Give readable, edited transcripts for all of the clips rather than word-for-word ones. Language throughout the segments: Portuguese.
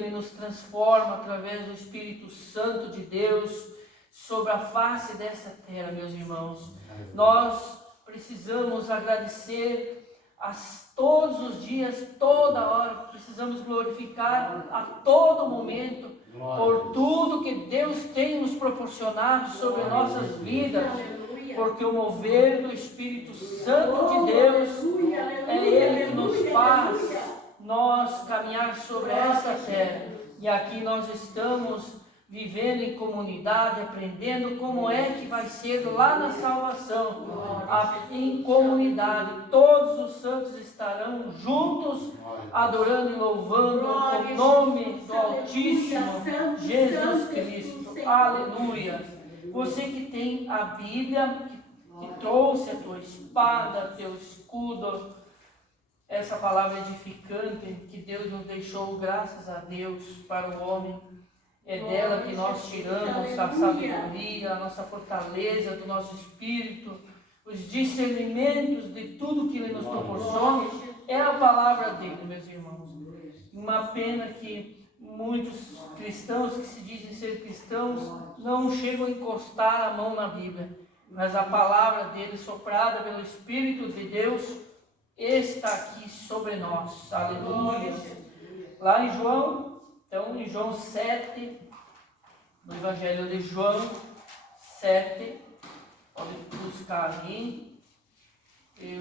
Ele nos transforma através do Espírito Santo de Deus sobre a face dessa terra, meus irmãos. Nós precisamos agradecer todos os dias, toda hora, precisamos glorificar a todo momento por tudo que Deus tem nos proporcionado sobre nossas vidas, porque o mover do Espírito Santo de Deus é Ele que nos faz nós caminhar sobre essa terra. E aqui nós estamos vivendo em comunidade, aprendendo como é que vai ser lá na salvação. Em comunidade, todos os santos estarão juntos, adorando e louvando o nome do Altíssimo Jesus Cristo. Aleluia! Você que tem a Bíblia, que trouxe a tua espada, teu escudo, essa palavra edificante que Deus nos deixou, graças a Deus, para o homem. É dela que nós tiramos a sabedoria, a nossa fortaleza do nosso espírito, os discernimentos de tudo que Ele nos proporciona. É a palavra dele, meus irmãos. Uma pena que muitos cristãos que se dizem ser cristãos não chegam a encostar a mão na Bíblia. Mas a palavra dele, soprada pelo Espírito de Deus, está aqui sobre nós. Aleluia. Lá em João, então, em João 7, no Evangelho de João 7, pode buscar aí,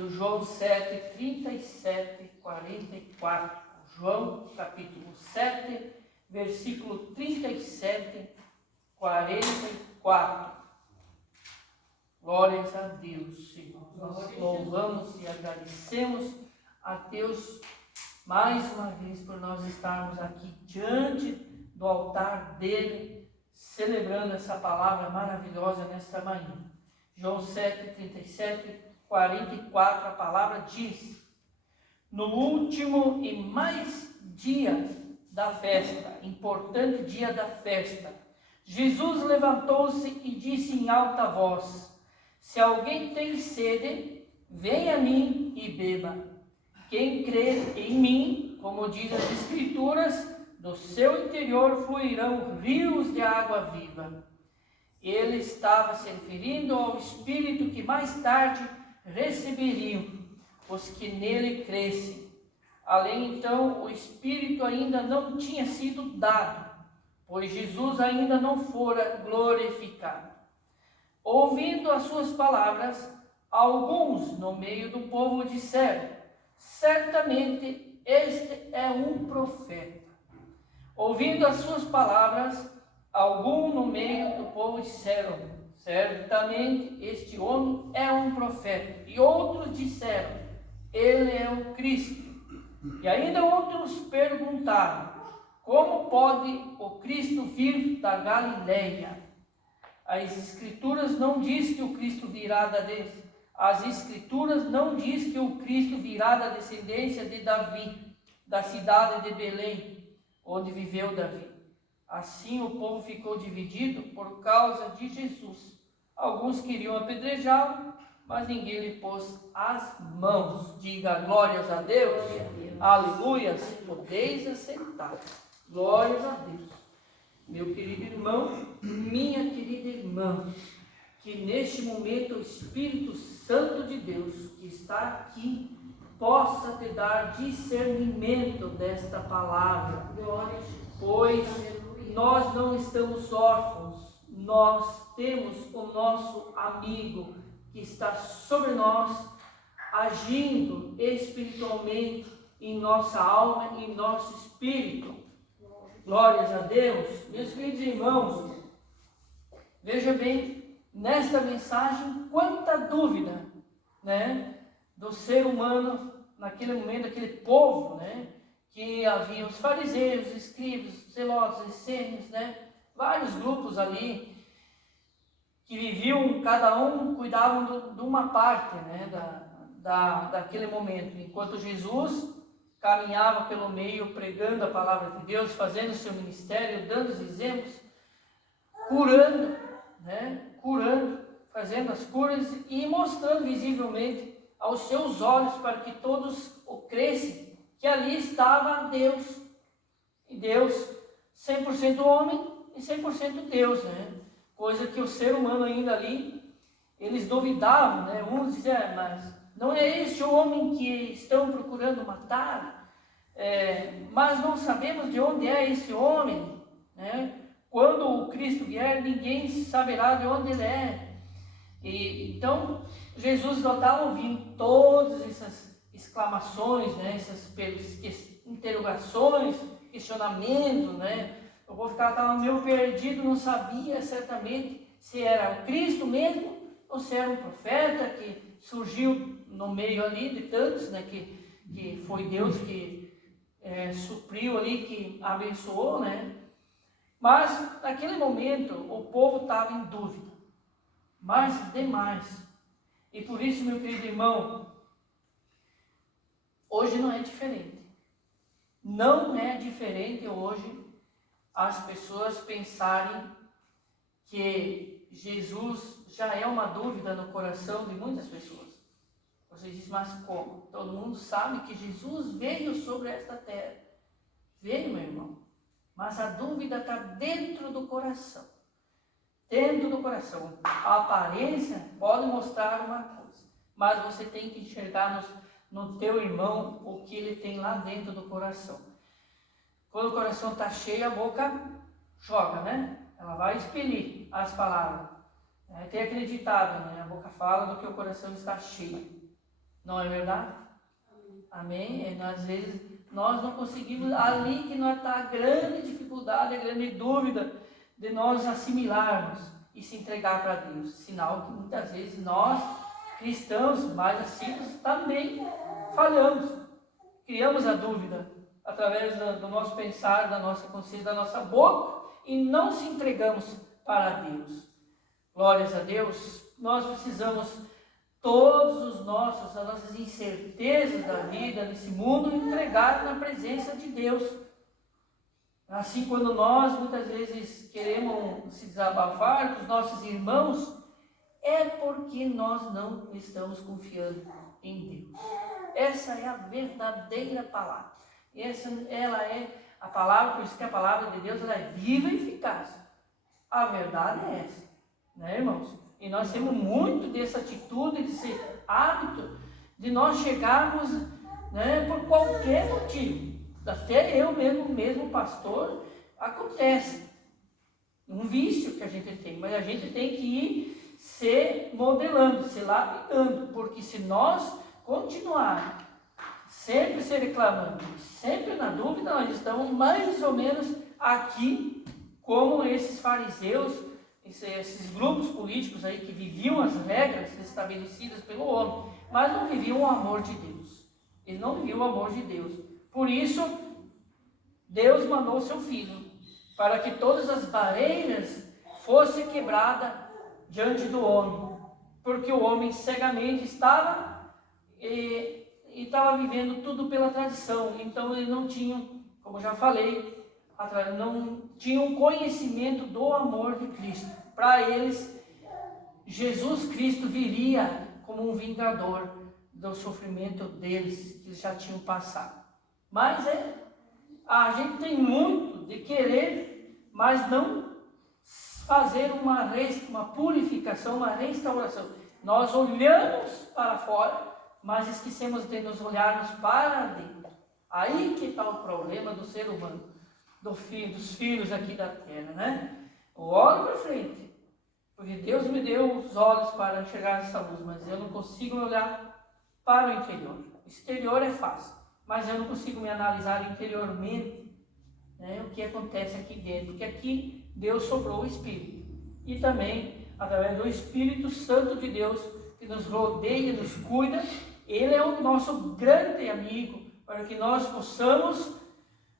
João 7, 37, 44. João, capítulo 7, versículo 37, 44. Glórias a Deus, Senhor. Nós louvamos e agradecemos a Deus mais uma vez por nós estarmos aqui diante do altar dele, celebrando essa palavra maravilhosa nesta manhã. João 7, 37, 44, a palavra diz: no último e mais dia da festa, importante dia da festa, Jesus levantou-se e disse em alta voz: se alguém tem sede, venha a mim e beba. Quem crê em mim, como diz as Escrituras, do seu interior fluirão rios de água viva. Ele estava se referindo ao Espírito que mais tarde receberiam os que nele crescem. Além então, o Espírito ainda não tinha sido dado, pois Jesus ainda não fora glorificado. Ouvindo as suas palavras, alguns no meio do povo disseram: certamente este é um profeta. Ouvindo as suas palavras, alguns no meio do povo disseram: certamente este homem é um profeta. E outros disseram: ele é o Cristo. E ainda outros perguntaram: como pode o Cristo vir da Galileia? As Escrituras não diz que o Cristo virá As Escrituras não diz que o Cristo virá da descendência de Davi, da cidade de Belém, onde viveu Davi. Assim o povo ficou dividido por causa de Jesus. Alguns queriam apedrejá-lo, mas ninguém lhe pôs as mãos. Diga glórias a Deus. Aleluias. Podeis assentar. Glórias a Deus. Meu querido irmão, minha querida irmã, que neste momento o Espírito Santo de Deus que está aqui possa te dar discernimento desta palavra, pois nós não estamos órfãos, nós temos o nosso amigo que está sobre nós, agindo espiritualmente em nossa alma e em nosso espírito. Glórias a Deus. Meus queridos irmãos, veja bem, nesta mensagem, quanta dúvida, do ser humano, naquele momento, aquele povo, que havia os fariseus, os escribas, os zelotes, os essênios, vários grupos ali, que viviam, cada um cuidavam de uma parte, daquele momento, enquanto Jesus caminhava pelo meio, pregando a palavra de Deus, fazendo o seu ministério, dando os exemplos, curando, fazendo as curas e mostrando visivelmente aos seus olhos para que todos o crescem, que ali estava Deus. E Deus, 100% homem e 100% Deus, né? Coisa que o ser humano ainda ali, eles duvidavam, né? Uns diziam, mas não é este o homem que estão procurando matar? Mas não sabemos de onde é esse homem, né? Quando o Cristo vier, ninguém saberá de onde ele é. Então, Jesus não estava ouvindo todas essas exclamações, né? Essas interrogações, questionamentos, né? O povo estava meio perdido, não sabia certamente se era o Cristo mesmo ou se era um profeta que surgiu no meio ali de tantos, né? Que foi Deus que supriu ali, que abençoou, né? Mas naquele momento o povo estava em dúvida, mas demais. E por isso, meu querido irmão, hoje não é diferente. Não é diferente hoje as pessoas pensarem que Jesus já é uma dúvida no coração de muitas pessoas. Você diz, mas como? Todo mundo sabe que Jesus veio sobre esta terra. Veio, meu irmão. Mas a dúvida está dentro do coração. Dentro do coração. A aparência pode mostrar uma coisa, mas você tem que enxergar no teu irmão o que ele tem lá dentro do coração. Quando o coração está cheio, a boca joga, né? Ela vai expelir as palavras. Tem aquele ditado, né? A boca fala do que o coração está cheio. Não é verdade? Amém? Às vezes nós não conseguimos, ali que nós está a grande dificuldade, a grande dúvida de nós assimilarmos e se entregar para Deus. Sinal que muitas vezes nós, cristãos mais assíduos, também falhamos. Criamos a dúvida através do nosso pensar, da nossa consciência, da nossa boca e não se entregamos para Deus. Glórias a Deus. Nós precisamos as nossas incertezas da vida nesse mundo entregar na presença de Deus. Assim, quando nós muitas vezes queremos se desabafar com os nossos irmãos, é porque nós não estamos confiando em Deus. Essa é a verdadeira palavra. Ela é a palavra, por isso que a palavra de Deus ela é viva e eficaz. A verdade é essa, né, irmãos? E nós temos muito dessa atitude, desse hábito de nós chegarmos, né, por qualquer motivo. Até eu mesmo pastor, acontece. Um vício que a gente tem, mas a gente tem que ir se modelando, se lapidando, porque se nós continuarmos sempre se reclamando, sempre na dúvida, nós estamos mais ou menos aqui como esses fariseus, esses grupos políticos aí que viviam as regras estabelecidas pelo homem, mas não viviam o amor de Deus. Eles não viviam o amor de Deus. Por isso, Deus mandou o seu Filho, para que todas as barreiras fossem quebradas diante do homem, porque o homem cegamente estava vivendo tudo pela tradição, então ele não tinha, como já falei, não tinha um conhecimento do amor de Cristo. Para eles, Jesus Cristo viria como um vingador do sofrimento deles, que eles já tinham passado. Mas a gente tem muito de querer, mas não fazer uma purificação, uma restauração. Nós olhamos para fora, mas esquecemos de nos olharmos para dentro. Aí que está o problema do ser humano, dos filhos aqui da terra, né? Eu olho para frente, porque Deus me deu os olhos para enxergar essa luz, mas eu não consigo olhar para o interior. O exterior é fácil, mas eu não consigo me analisar interiormente, né, o que acontece aqui dentro, porque aqui Deus soprou o Espírito, e também através do Espírito Santo de Deus, que nos rodeia, nos cuida. Ele é o nosso grande amigo, para que nós possamos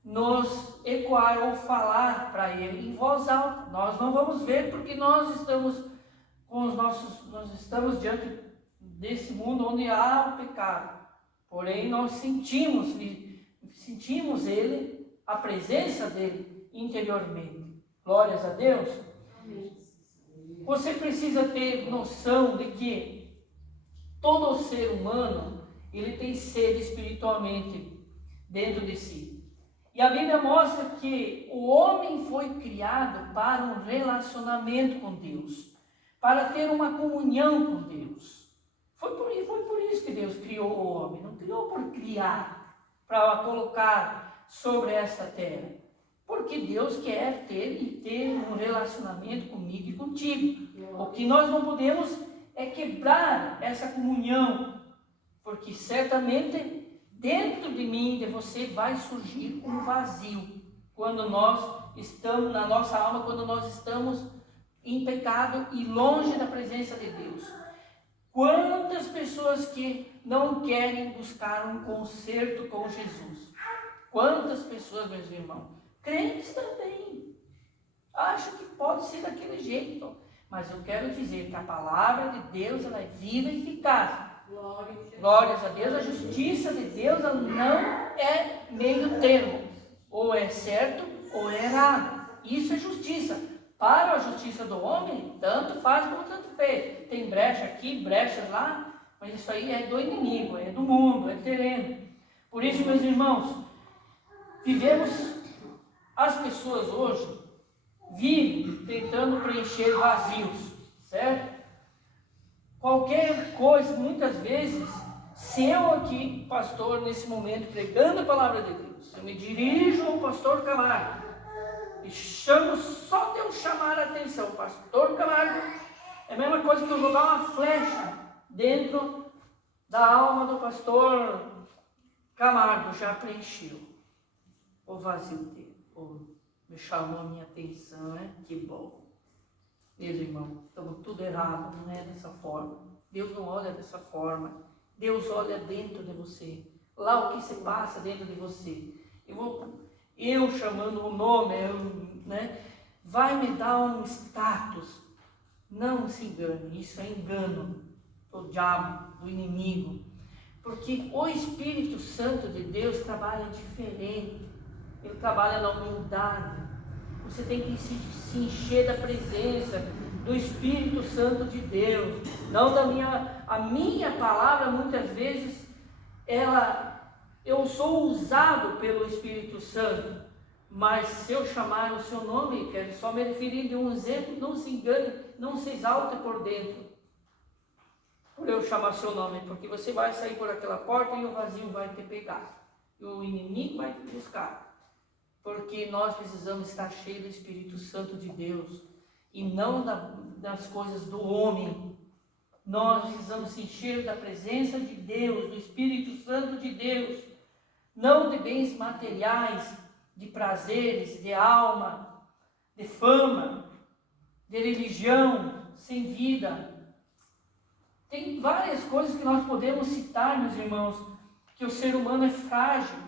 nos ecoar ou falar para Ele em voz alta. Nós não vamos ver porque nós estamos diante desse mundo onde há o pecado. Porém, nós sentimos Ele, a presença dEle interiormente. Glórias a Deus. Você precisa ter noção de que todo ser humano, ele tem sede espiritualmente dentro de si. E a Bíblia mostra que o homem foi criado para um relacionamento com Deus, para ter uma comunhão com Deus. Foi por isso que Deus criou o homem, não criou por criar, para colocar sobre essa terra. Porque Deus quer ter um relacionamento comigo e contigo. O que nós não podemos é quebrar essa comunhão, porque certamente dentro de mim e de você vai surgir um vazio quando nós estamos na nossa alma, quando nós estamos em pecado e longe da presença de Deus. Quantas pessoas que não querem buscar um conserto com Jesus? Quantas pessoas, meus irmãos, crentes também, acham que pode ser daquele jeito, mas eu quero dizer que a palavra de Deus ela é viva e eficaz. Glórias a Deus. A justiça de Deus ela não é meio termo, ou é certo ou é errado. Isso é justiça. Para a justiça do homem, tanto faz como tanto fez. Tem brecha aqui, brechas lá, mas isso aí é do inimigo, é do mundo, é terreno. Por isso, meus irmãos, as pessoas hoje vivem tentando preencher vazios, certo? Qualquer coisa, muitas vezes, se eu aqui, pastor, nesse momento, pregando a palavra de Deus, eu me dirijo ao pastor Camargo e chamo, só de eu chamar a atenção, pastor Camargo, é a mesma coisa que eu jogar uma flecha dentro da alma do pastor Camargo, já preencheu o vazio dele, me chamou a minha atenção, né? Que bom. Meus irmãos, estamos tudo errado, não é dessa forma. Deus não olha dessa forma. Deus olha dentro de você. Lá o que se passa dentro de você. Eu chamando o nome, vai me dar um status. Não se engane, isso é engano do diabo, do inimigo. Porque o Espírito Santo de Deus trabalha diferente. Ele trabalha na humildade. Você tem que se encher da presença do Espírito Santo de Deus. Não a minha palavra, muitas vezes, eu sou usado pelo Espírito Santo. Mas se eu chamar o seu nome, quero só me referir de um exemplo, não se engane, não se exalte por dentro. Por eu chamar seu nome, porque você vai sair por aquela porta e o vazio vai te pegar. E o inimigo vai te buscar. Porque nós precisamos estar cheios do Espírito Santo de Deus e não das coisas do homem. Nós precisamos se encher da presença de Deus, do Espírito Santo de Deus, não de bens materiais, de prazeres, de alma, de fama, de religião sem vida. Tem várias coisas que nós podemos citar, meus irmãos, que o ser humano é frágil.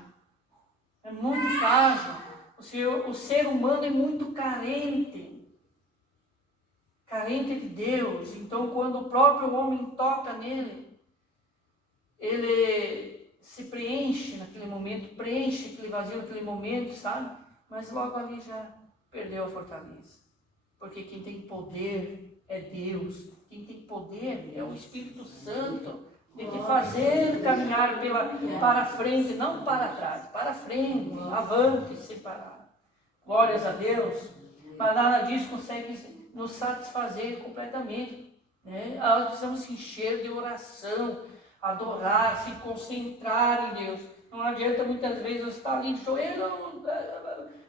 É muito frágil. O ser humano é muito carente de Deus. Então, quando o próprio homem toca nele, ele se preenche naquele momento, preenche aquele vazio naquele momento, sabe? Mas logo ali já perdeu a fortaleza. Porque quem tem poder é Deus. Quem tem poder é o Espírito Santo. De te fazer caminhar para frente, não para trás, para frente, avante, separar. Glórias a Deus. Mas nada disso consegue nos satisfazer completamente. Nós precisamos se encher de oração, adorar, se concentrar em Deus. Não adianta muitas vezes nós estar ali em joelho,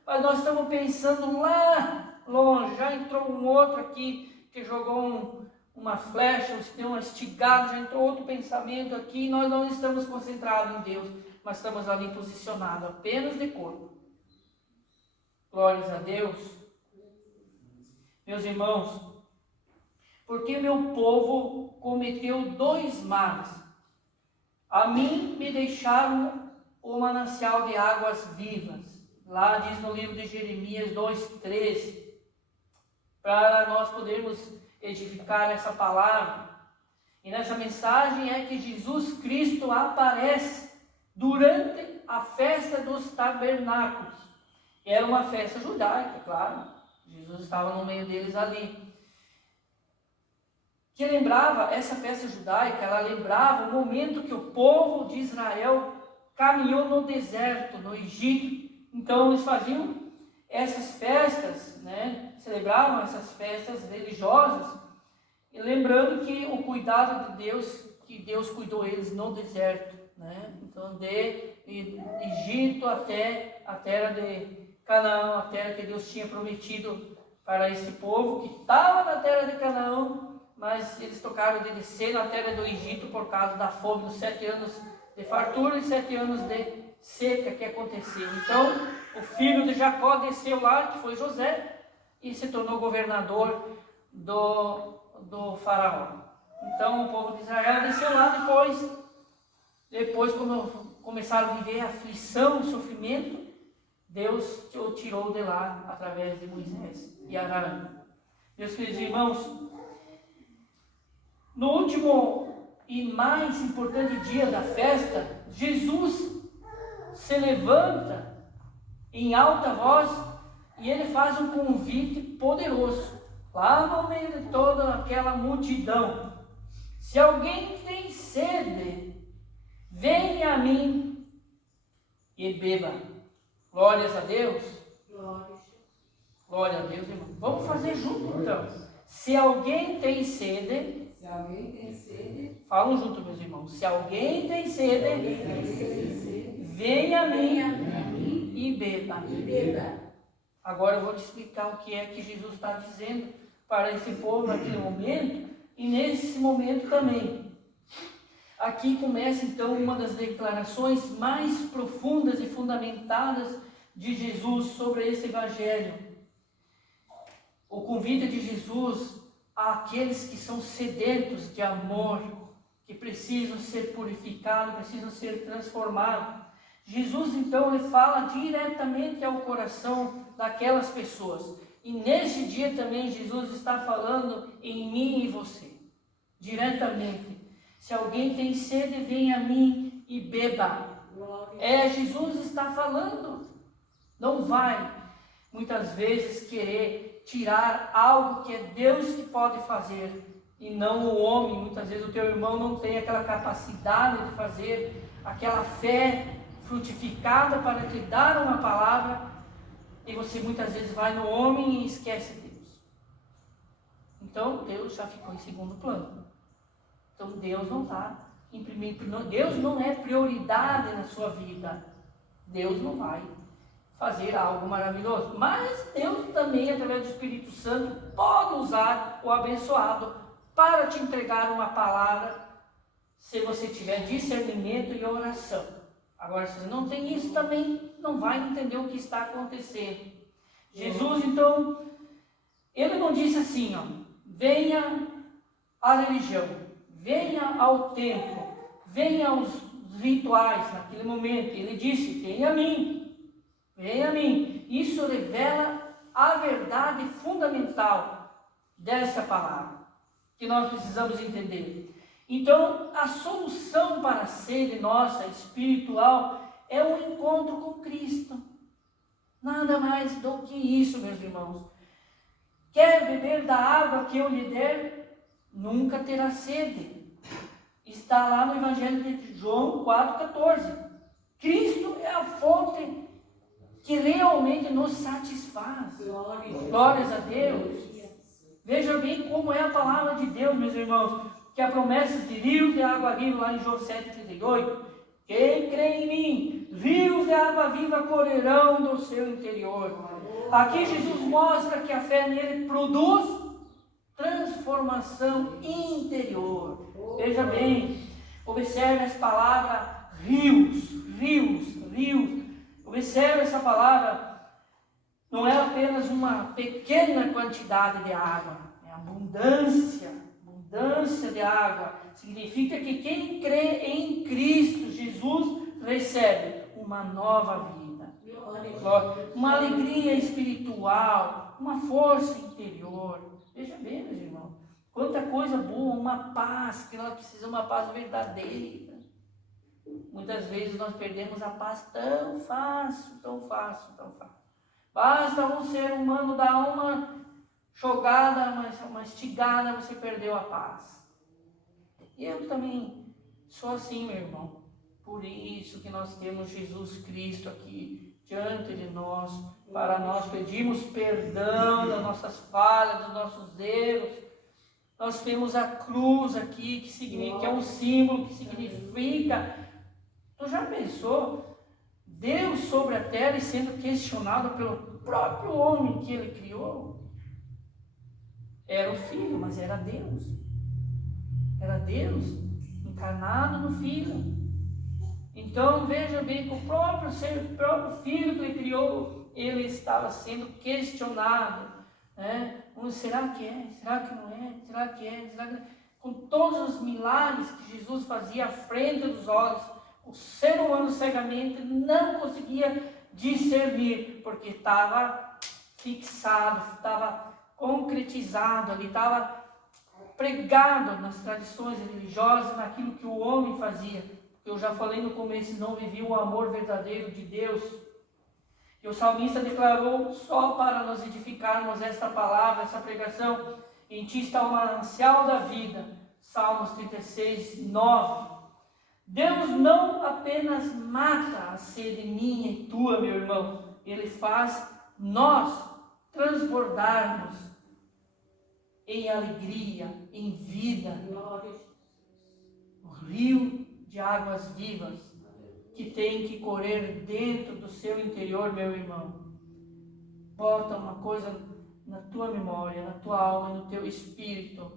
mas nós estamos pensando lá longe. Já entrou um outro aqui que jogou uma flecha, deu uma estigada, já entrou outro pensamento aqui, nós não estamos concentrados em Deus, mas estamos ali posicionados apenas de corpo. Glórias a Deus. Meus irmãos, porque meu povo cometeu 2 males. A mim me deixaram o manancial de águas vivas. Lá diz no livro de Jeremias 2:13, para nós podermos edificar essa palavra. E nessa mensagem é que Jesus Cristo aparece durante a festa dos tabernáculos. Era uma festa judaica, claro. Jesus estava no meio deles ali. Que lembrava, essa festa judaica, ela lembrava o momento que o povo de Israel caminhou no deserto, no Egito, Então eles faziam essas festas, né? Celebravam essas festas religiosas, e lembrando que o cuidado de Deus, que Deus cuidou eles no deserto, né? Então de Egito até a terra de Canaã, a terra que Deus tinha prometido para esse povo que estava na terra de Canaã, mas eles tocaram de descer na terra do Egito por causa da fome, dos 7 anos de fartura e 7 anos de seca que aconteceu. Então o filho de Jacó desceu lá, que foi José, e se tornou governador do faraó. Então o povo de Israel desceu lá depois quando começaram a viver a aflição, o sofrimento, Deus o tirou de lá através de Moisés e Arão. Meus queridos irmãos, no último e mais importante dia da festa, Jesus se levanta em alta voz e ele faz um convite poderoso, lá no meio de toda aquela multidão: se alguém tem sede, venha a mim e beba. Glórias a Deus. Glória a Deus, irmão. Vamos fazer junto então. Se alguém tem sede, falam junto, meus irmãos. Se alguém tem sede, venha a mim e beba. Agora eu vou te explicar o que é que Jesus está dizendo para esse povo naquele momento e nesse momento também. Aqui começa então uma das declarações mais profundas e fundamentadas de Jesus sobre esse evangelho. O convite de Jesus àqueles que são sedentos de amor, que precisam ser purificados, precisam ser transformados. Jesus então ele fala diretamente ao coração daquelas pessoas. E nesse dia também Jesus está falando em mim e você, diretamente. Se alguém tem sede, venha a mim e beba. Jesus está falando. Não vai, muitas vezes, querer tirar algo que é Deus que pode fazer e não o homem. Muitas vezes o teu irmão não tem aquela capacidade de fazer aquela fé frutificada para te dar uma palavra, e você muitas vezes vai no homem e esquece Deus. Então Deus já ficou em segundo plano. Então Deus não está em primeiro plano. Deus não é prioridade na sua vida. Deus não vai fazer algo maravilhoso. Mas Deus também, através do Espírito Santo, pode usar o abençoado para te entregar uma palavra, se você tiver discernimento e oração. Agora, se você não tem isso, também não vai entender o que está acontecendo. Jesus, então, ele não disse assim, venha à religião, venha ao templo, venha aos rituais naquele momento. Ele disse, venha a mim, venha a mim. Isso revela a verdade fundamental dessa palavra, que nós precisamos entender. Então, a solução para a sede nossa espiritual é o encontro com Cristo. Nada mais do que isso, meus irmãos. Quer beber da água que eu lhe der, nunca terá sede. Está lá no Evangelho de João 4,14. Cristo é a fonte que realmente nos satisfaz. Glórias a Deus. Veja bem como é a palavra de Deus, meus irmãos, que a promessa de rios de água viva, lá em João 7,38, quem crê em mim, rios de água viva correrão do seu interior. Aqui Jesus mostra que a fé nele produz transformação interior. Veja bem, observe essa palavra rios, rios, rios. Observe essa palavra, não é apenas uma pequena quantidade de água, é abundância de água. Significa que quem crê em Cristo Jesus recebe uma nova vida, uma alegria espiritual, uma força interior. Veja bem, meus irmãos, quanta coisa boa, uma paz, que nós precisamos, uma paz verdadeira. Muitas vezes nós perdemos a paz tão fácil, tão fácil, tão fácil. Basta um ser humano dar uma jogada, uma estigada, você perdeu a paz. Eu também sou assim, meu irmão. Por isso que nós temos Jesus Cristo aqui diante de nós, para nós pedirmos perdão das nossas falhas, dos nossos erros. Nós temos a cruz aqui, que é um símbolo, que significa... Tu já pensou? Deus sobre a terra e sendo questionado pelo próprio homem que ele criou? Era o Filho, mas era Deus. Era Deus encarnado no Filho. Então veja bem que o próprio Filho que ele criou, ele estava sendo questionado, né? Será que é? Será que não é? Será que é? Será que não é? Com todos os milagres que Jesus fazia à frente dos olhos, o ser humano cegamente não conseguia discernir, porque estava fixado, estava concretizado ali, estava pregado nas tradições religiosas, naquilo que o homem fazia. Eu já falei no começo, não vivia o amor verdadeiro de Deus. E o salmista declarou, só para nos edificarmos esta palavra, essa pregação: em ti está o manancial da vida. Salmos 36, 9. Deus não apenas mata a sede minha e tua, meu irmão, Ele faz nós transbordarmos em alegria, em vida, o rio de águas vivas que tem que correr dentro do seu interior, meu irmão. Bota uma coisa na tua memória, na tua alma, no teu espírito.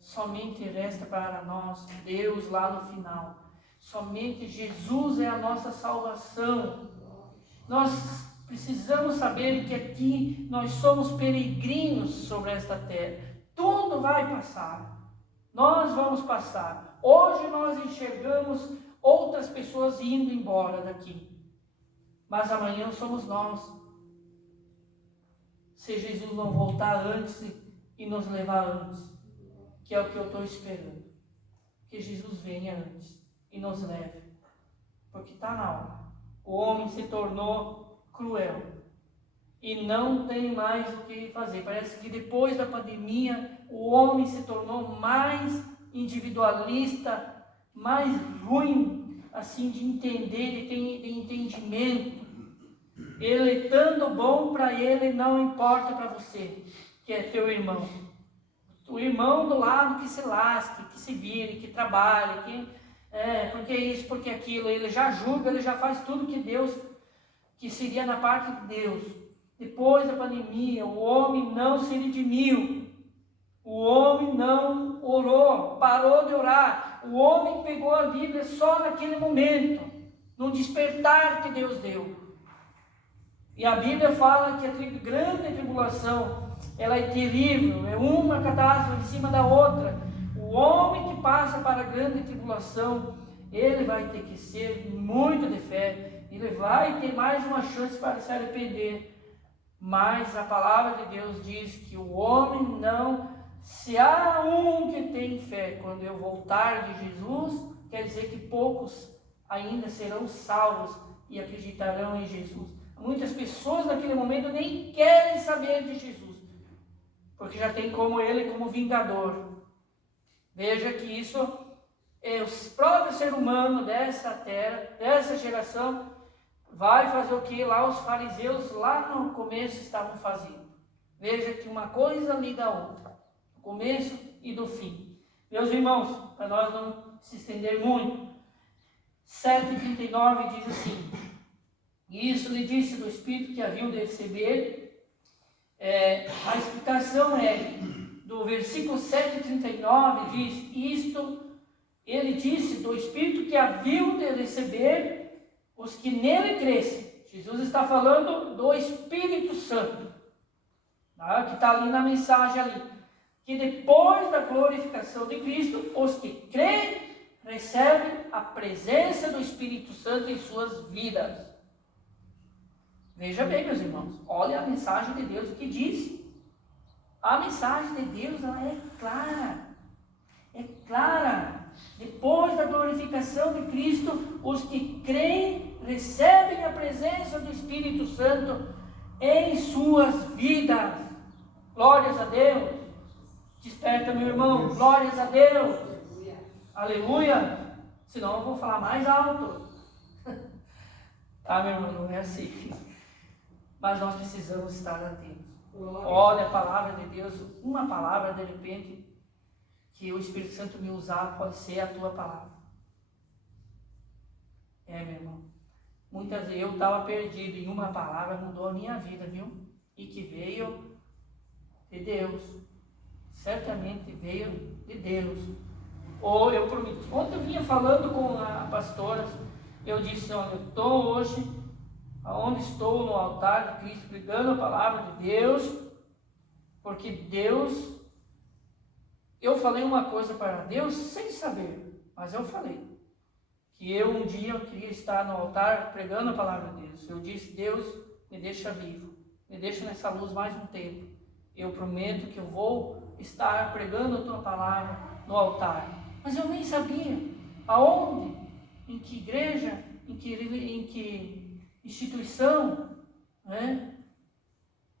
Somente resta para nós Deus lá no final. Somente Jesus é a nossa salvação. Nós precisamos saber que aqui nós somos peregrinos sobre esta terra. Tudo vai passar. Nós vamos passar. Hoje nós enxergamos outras pessoas indo embora daqui. Mas amanhã somos nós. Se Jesus não voltar antes e nos levar antes. Que é o que eu estou esperando. Que Jesus venha antes e nos leve. Porque está na hora. O homem se tornou cruel. E não tem mais o que fazer. Parece que depois da pandemia, o homem se tornou mais individualista, mais ruim, assim, de entender, de entendimento. Ele estando bom para ele, não importa para você, que é teu irmão. O irmão do lado que se lasque, que se vire, que trabalhe, porque isso, porque aquilo, ele já julga, ele já faz tudo que Deus, que seria na parte de Deus. Depois da pandemia, o homem não se redimiu, o homem não orou, parou de orar, o homem pegou a Bíblia só naquele momento, num despertar que Deus deu. E a Bíblia fala que a grande tribulação, ela é terrível, é uma catástrofe em cima da outra. O homem que passa para a grande tribulação, ele vai ter que ser muito de fé, ele vai ter mais uma chance para se arrepender. Mas a palavra de Deus diz que o homem não, se há um que tem fé, quando eu voltar de Jesus, quer dizer que poucos ainda serão salvos e acreditarão em Jesus. Muitas pessoas naquele momento nem querem saber de Jesus, porque já tem como ele como vingador. Veja que isso é o próprio ser humano dessa terra, dessa geração, vai fazer o que lá os fariseus lá no começo estavam fazendo. Veja que uma coisa liga a outra, o começo e do fim. Meus irmãos, para nós não se estender muito, 7,39 diz assim: e isso lhe disse do Espírito que haviam de receber. A explicação do versículo 7,39 diz: isto ele disse do Espírito que haviam de receber os que nele crescem. Jesus está falando do Espírito Santo, tá? Que está ali na mensagem ali, que depois da glorificação de Cristo, os que creem recebem a presença do Espírito Santo em suas vidas. Veja bem, meus irmãos, olha a mensagem de Deus, o que diz. A mensagem de Deus, ela é clara. É clara. Depois da glorificação de Cristo, os que creem recebem a presença do Espírito Santo em suas vidas. Glórias a Deus. Desperta, meu irmão. Glórias a Deus. Aleluia. Senão eu vou falar mais alto. Tá, meu irmão? Não é assim. Mas nós precisamos estar atentos. Olha a palavra de Deus, uma palavra de repente que o Espírito Santo me usar pode ser a tua palavra. Meu irmão. Muitas vezes eu estava perdido em uma palavra, mudou a minha vida, viu? E que veio de Deus. Certamente veio de Deus. Ou eu prometi. Ontem eu vinha falando com a pastora, eu disse, olha, eu estou hoje, aonde estou no altar de Cristo, pregando a palavra de Deus, porque Deus, eu falei uma coisa para Deus sem saber, mas eu falei. Que eu um dia eu queria estar no altar pregando a palavra de Deus. Eu disse, Deus, me deixa vivo, me deixa nessa luz mais um tempo. Eu prometo que eu vou estar pregando a tua palavra no altar. Mas eu nem sabia aonde, em que igreja, em que instituição, né?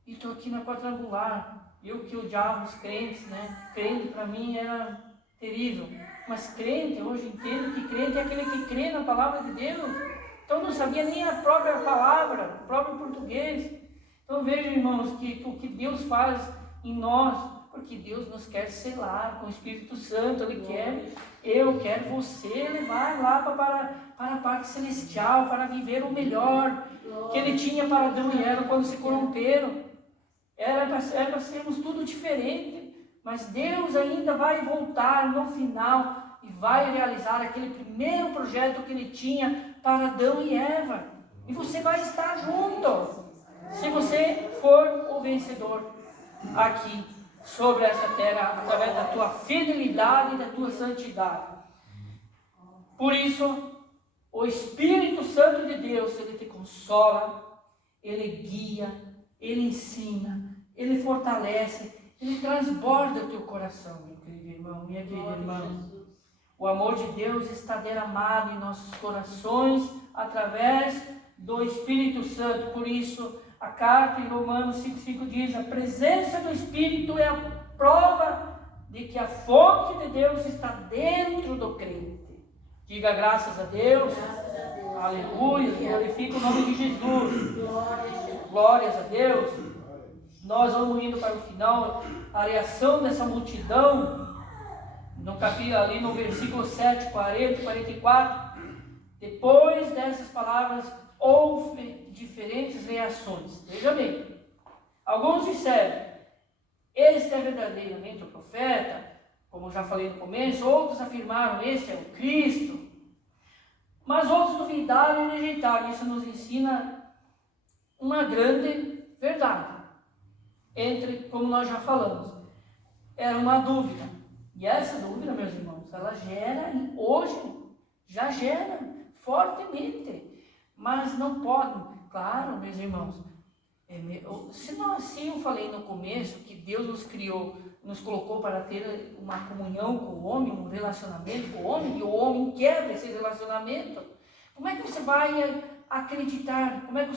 E estou aqui na Quadrangular. Eu que odiava os crentes, né? Crente para mim era terrível. Mas crente, hoje entendo que crente é aquele que crê na palavra de Deus. Então não sabia nem a própria palavra, o próprio português. Então vejam, irmãos, que o que Deus faz em nós, porque Deus nos quer selar com o Espírito Santo. Ele quer, eu quero você levar lá para a parte celestial, para viver o melhor que Ele tinha para Adão e Eva quando se corromperam. Era para sermos tudo diferente. Mas Deus ainda vai voltar no final e vai realizar aquele primeiro projeto que Ele tinha para Adão e Eva. E você vai estar junto, se você for o vencedor aqui sobre essa terra, através da tua fidelidade e da tua santidade. Por isso, o Espírito Santo de Deus, Ele te consola, Ele guia, Ele ensina, Ele fortalece, Ele transborda o teu coração, meu querido irmão, minha querida irmã. O amor de Deus está derramado em nossos corações através do Espírito Santo. Por isso, a carta em Romanos 5,5 diz: a presença do Espírito é a prova de que a fonte de Deus está dentro do crente. Diga graças a Deus. Graças a Deus. Aleluia. Glorifica o nome de Jesus. Glórias a Deus. Nós vamos indo para o final, a reação dessa multidão, no capítulo ali no versículo 7, 40 e 44, depois dessas palavras, houve diferentes reações. Veja bem, alguns disseram, este é verdadeiramente o profeta, como já falei no começo, outros afirmaram, este é o Cristo, mas outros duvidaram e rejeitaram. Isso nos ensina uma grande verdade. Como nós já falamos, era uma dúvida. E essa dúvida, meus irmãos, ela gera, hoje, já gera fortemente. Mas não pode, claro, meus irmãos, se eu falei no começo que Deus nos criou, nos colocou para ter uma comunhão com o homem, um relacionamento com o homem, e o homem quebra esse relacionamento, como é que você vai acreditar? Como é que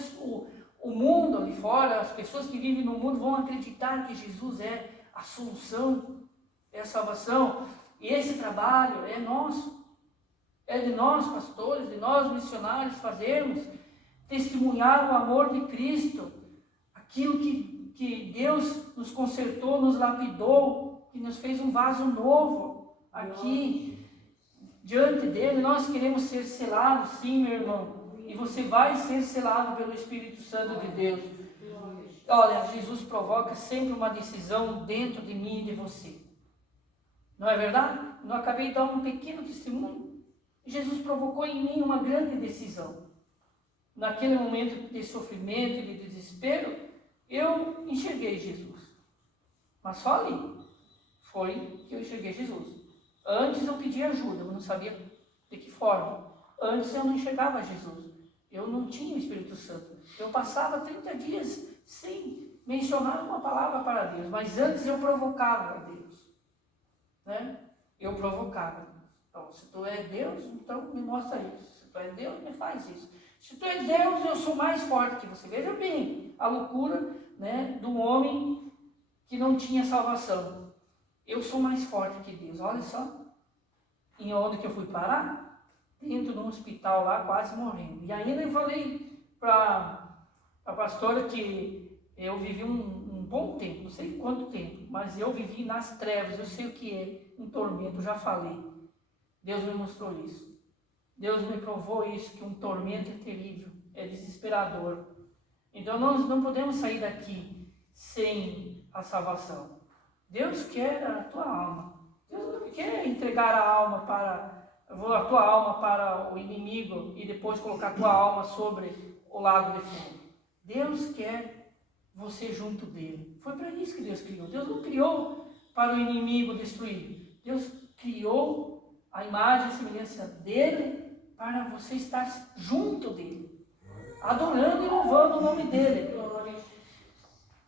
o mundo ali fora, as pessoas que vivem no mundo vão acreditar que Jesus é a solução, é a salvação? E esse trabalho é nosso, é de nós pastores, de nós missionários fazermos, testemunhar o amor de Cristo, aquilo que Deus nos consertou, nos lapidou, que nos fez um vaso novo aqui diante dele. Nós queremos ser selados, sim, meu irmão. E você vai ser selado pelo Espírito Santo de Deus. Olha, Jesus provoca sempre uma decisão dentro de mim e de você. Não é verdade? Eu acabei de dar um pequeno testemunho. Jesus provocou em mim uma grande decisão. Naquele momento de sofrimento e de desespero, eu enxerguei Jesus. Mas só ali foi que eu enxerguei Jesus. Antes eu pedia ajuda, eu não sabia de que forma. Antes eu não enxergava Jesus. Eu não tinha o Espírito Santo. Eu passava 30 dias sem mencionar uma palavra para Deus. Mas antes eu provocava a Deus. Né? Eu provocava. Então, se tu é Deus, então me mostra isso. Se tu é Deus, me faz isso. Se tu é Deus, eu sou mais forte que você. Veja bem a loucura, né, do homem que não tinha salvação. Eu sou mais forte que Deus. Olha só. E onde que eu fui parar? Dentro de um hospital lá, quase morrendo. E ainda eu falei, para a pastora que eu vivi um bom tempo, não sei quanto tempo, mas eu vivi nas trevas, eu sei o que é um tormento, já falei. Deus me mostrou isso. Deus me provou isso, que um tormento é terrível, é desesperador. Então nós não podemos sair daqui sem a salvação. Deus quer a tua alma. Deus não quer entregar a tua alma para o inimigo e depois colocar a tua alma sobre o lago de fogo. Deus quer você junto dele. Foi para isso que Deus criou. Deus não criou para o inimigo destruir. Deus criou a imagem e a semelhança dele para você estar junto dele, adorando e louvando o nome dele.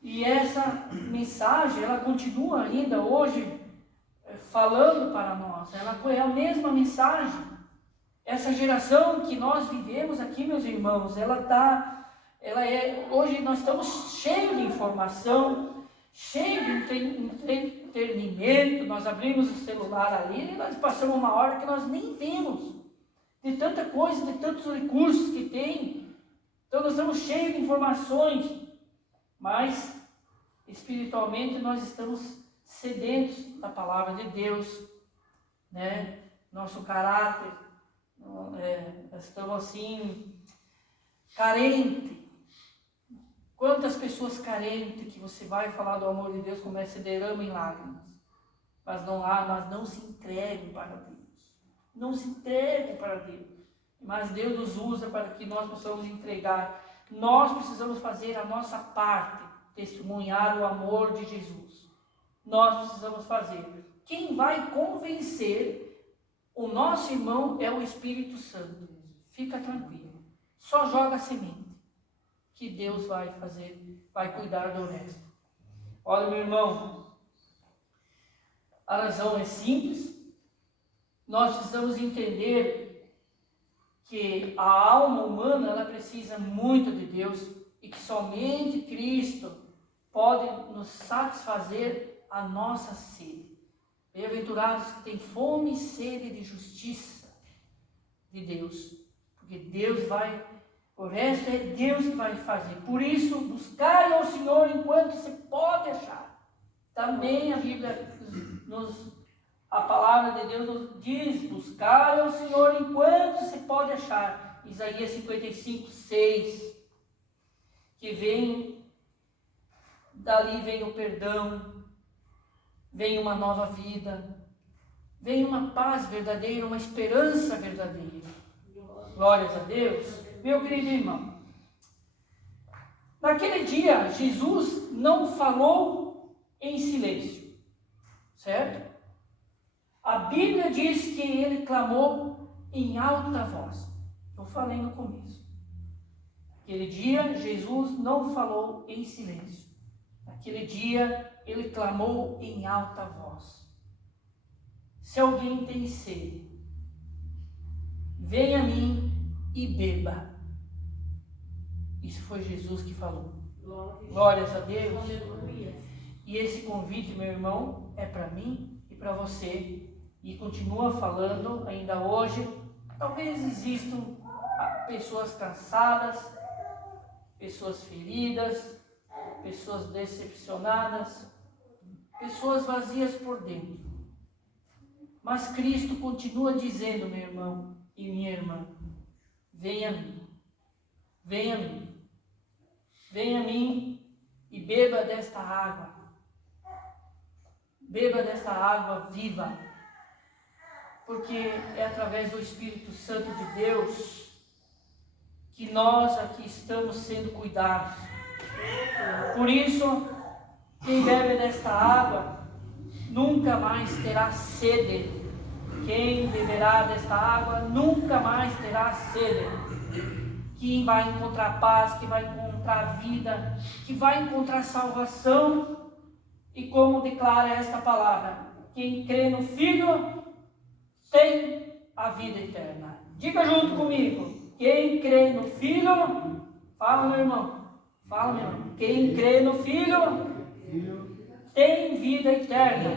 E essa mensagem, ela continua ainda hoje falando para nós. Ela é a mesma mensagem. Essa geração que nós vivemos aqui, meus irmãos, hoje nós estamos cheios de informação, cheios de entretenimento. Nós abrimos o celular ali e nós passamos uma hora que nós nem vemos, de tanta coisa, de tantos recursos que tem. Então nós estamos cheios de informações, mas espiritualmente nós estamos sedentos da palavra de Deus, né? Nosso caráter, estamos assim, carente. Quantas pessoas carentes que você vai falar do amor de Deus, começa a derramar em lágrimas, mas não se entreguem para Deus. Não se entreguem para Deus. Mas Deus nos usa para que nós possamos entregar. Nós precisamos fazer a nossa parte, testemunhar o amor de Jesus. Nós precisamos fazer. Quem vai convencer o nosso irmão é o Espírito Santo. Fica tranquilo. Só joga a semente, que Deus vai cuidar do resto. Olha, meu irmão, a razão é simples. Nós precisamos entender que a alma humana, ela precisa muito de Deus e que somente Cristo pode nos satisfazer a nossa sede. Bem-aventurados que têm fome e sede de justiça de Deus, porque o resto é Deus que vai fazer. Por isso, buscai ao Senhor enquanto se pode achar. Também a Bíblia a palavra de Deus nos diz: buscar ao Senhor enquanto se pode achar. Isaías 55, 6. Que dali vem o perdão, vem uma nova vida, vem uma paz verdadeira, uma esperança verdadeira. Glórias a Deus. Meu querido irmão, naquele dia Jesus não falou em silêncio, certo? A Bíblia diz que ele clamou em alta voz. Eu falei no começo. Naquele dia, Jesus não falou em silêncio. Naquele dia, ele clamou em alta voz. Se alguém tem sede, venha a mim e beba. Isso foi Jesus que falou. Glórias a Deus. E esse convite, meu irmão, é para mim e para você. E continua falando ainda hoje. Talvez existam pessoas cansadas, pessoas feridas, pessoas decepcionadas, pessoas vazias por dentro. Mas Cristo continua dizendo, meu irmão e minha irmã: venha a mim, venha a mim, venha a mim e beba desta água. Beba desta água viva. Porque é através do Espírito Santo de Deus que nós aqui estamos sendo cuidados. Por isso, quem bebe desta água nunca mais terá sede. Quem beberá desta água nunca mais terá sede. Quem vai encontrar paz, que vai encontrar vida, que vai encontrar salvação. E como declara esta palavra: quem crê no Filho tem a vida eterna. Diga junto comigo: quem crê no Filho, fala, meu irmão, fala, meu irmão. Quem crê no Filho tem vida eterna.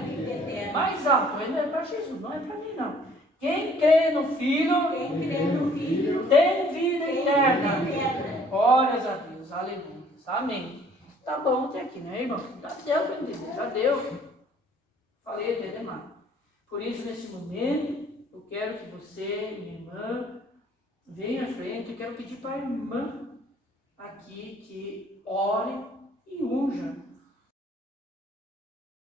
Mais alto, ainda é para Jesus, não é para mim não. Quem crê no Filho tem vida eterna. Glórias a Deus, aleluia. Amém. Tá bom até aqui, né, irmão? Já deu para entender, já deu. Falei até demais. Por isso, nesse momento, eu quero que você, minha irmã, venha à frente. Eu quero pedir para a irmã aqui que ore e unja